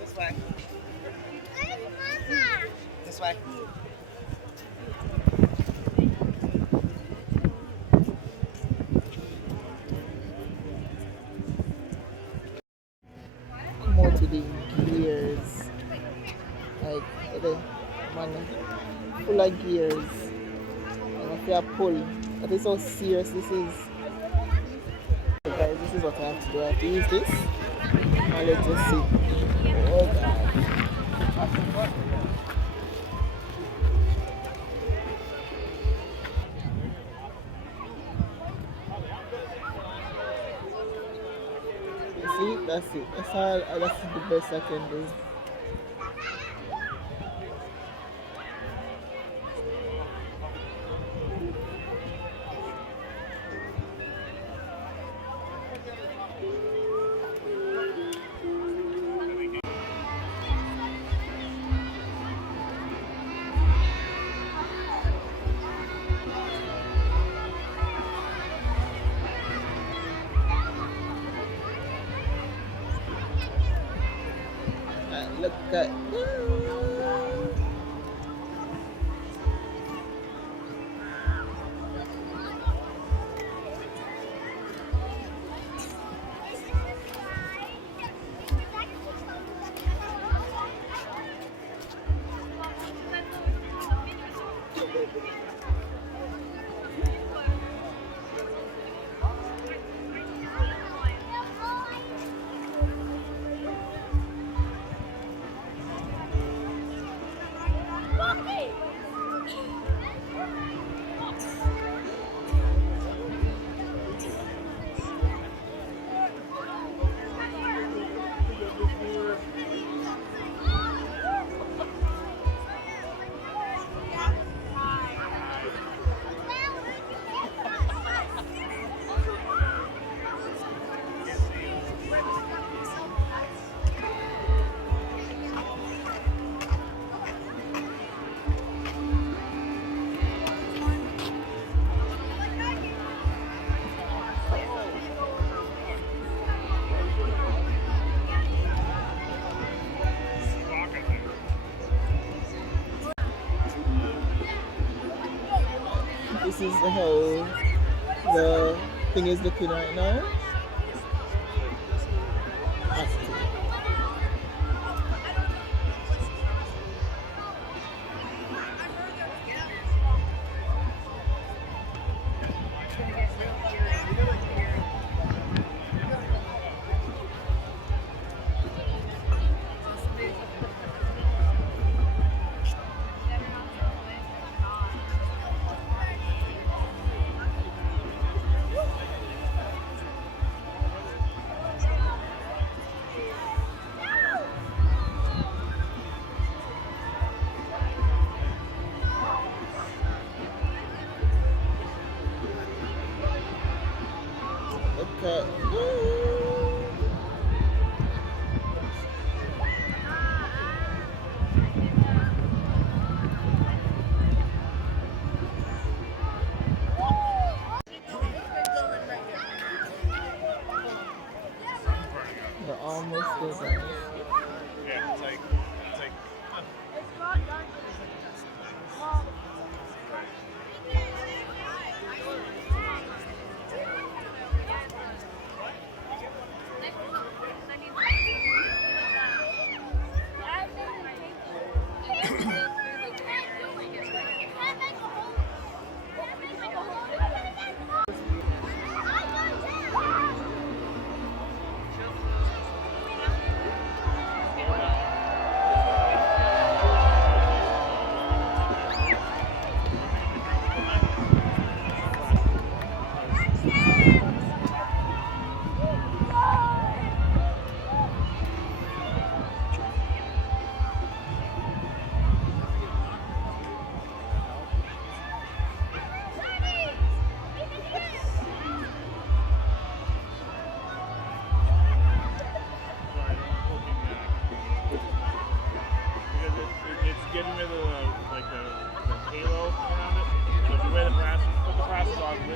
This way. This way. Come out with the gears. Like the man full of gears. And if you pull, that is how serious this is. So guys, this is what I have to do. I have to use this. And let's just see. Oh god. You see, that's it. That's all. That's the best I can do. Look at. This is how the thing is looking right now.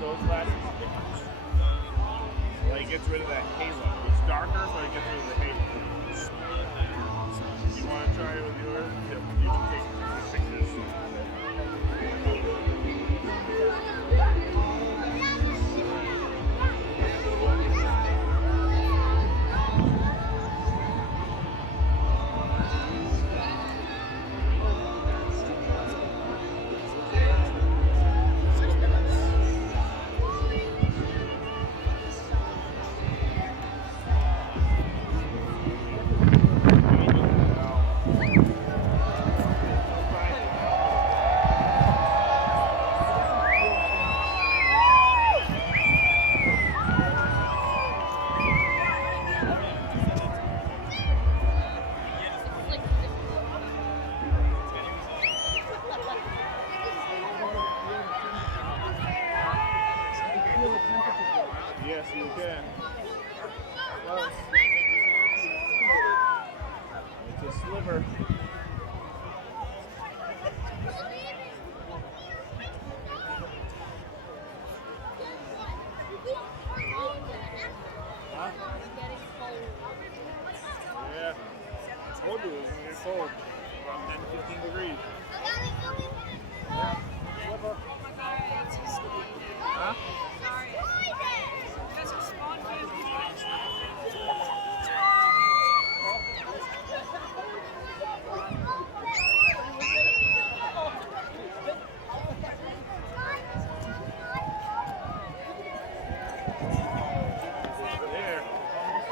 those glasses. Like it gets rid of that halo. It's darker, so it gets rid of the halo. You want to try it with yours? Yep. You can take pictures. Yes, you can. It's a sliver. Huh? Yeah. I told you it was going to get cold. About 10 to 15 degrees. Yeah. Sliver. Huh? There. Almost there.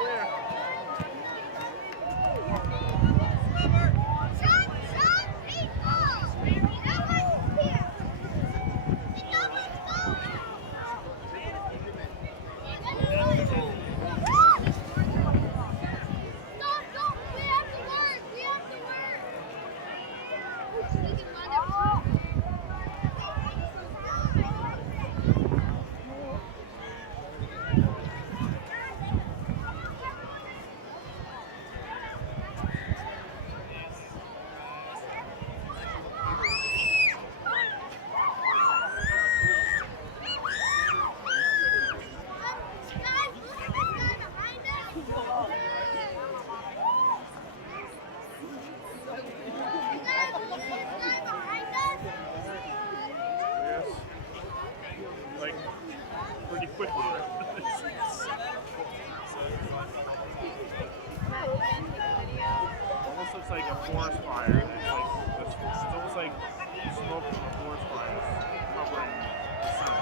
Yes. Like, pretty quickly. Almost looks like a forest fire. It's almost like smoke from a forest fire covering the sun.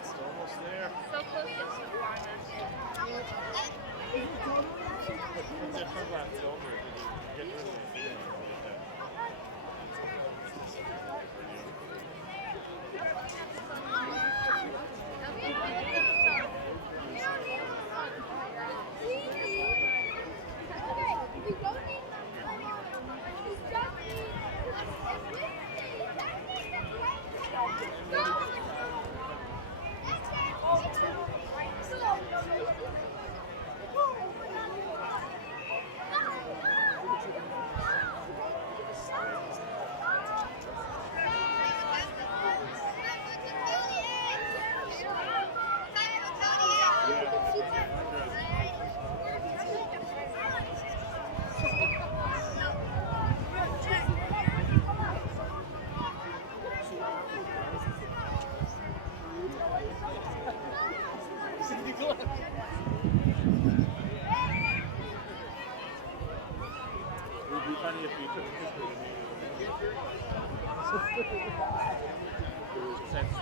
It's almost there. So close to farmers. Put that sunglasses over it. Get rid of the feeling. It would be funny if you took a picture of me. Since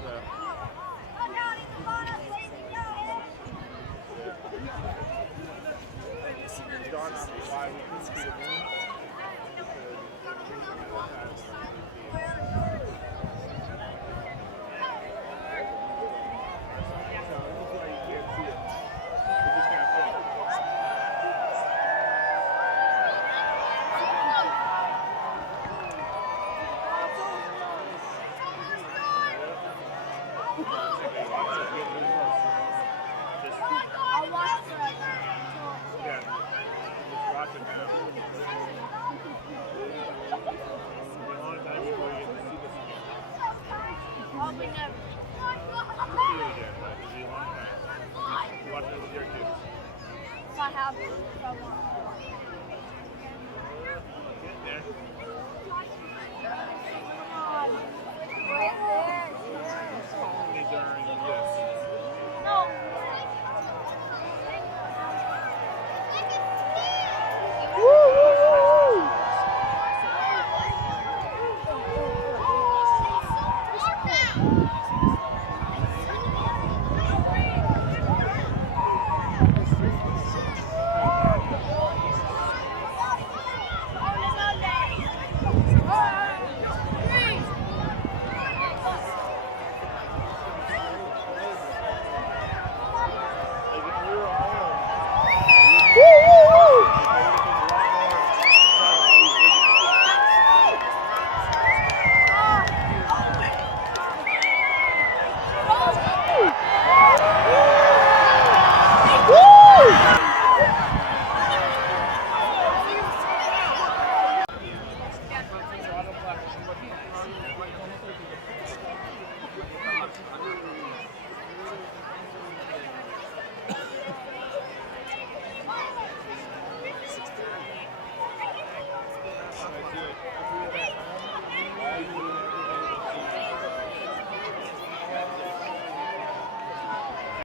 it dawned on me why we couldn't see the moon. So this is why you can't see it. You just can't see it. Lots of good results.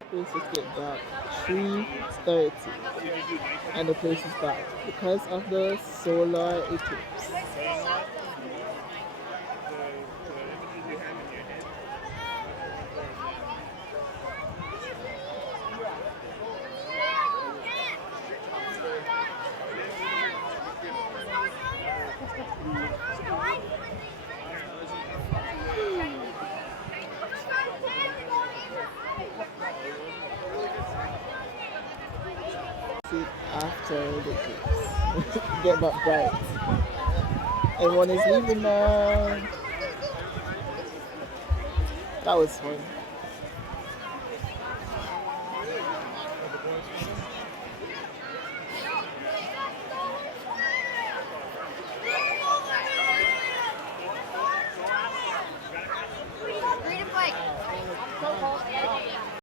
Places get dark 3:30 and the place is dark because of the solar eclipse. Sit after the eclipse. Get back bright. Everyone is leaving now. That was fun.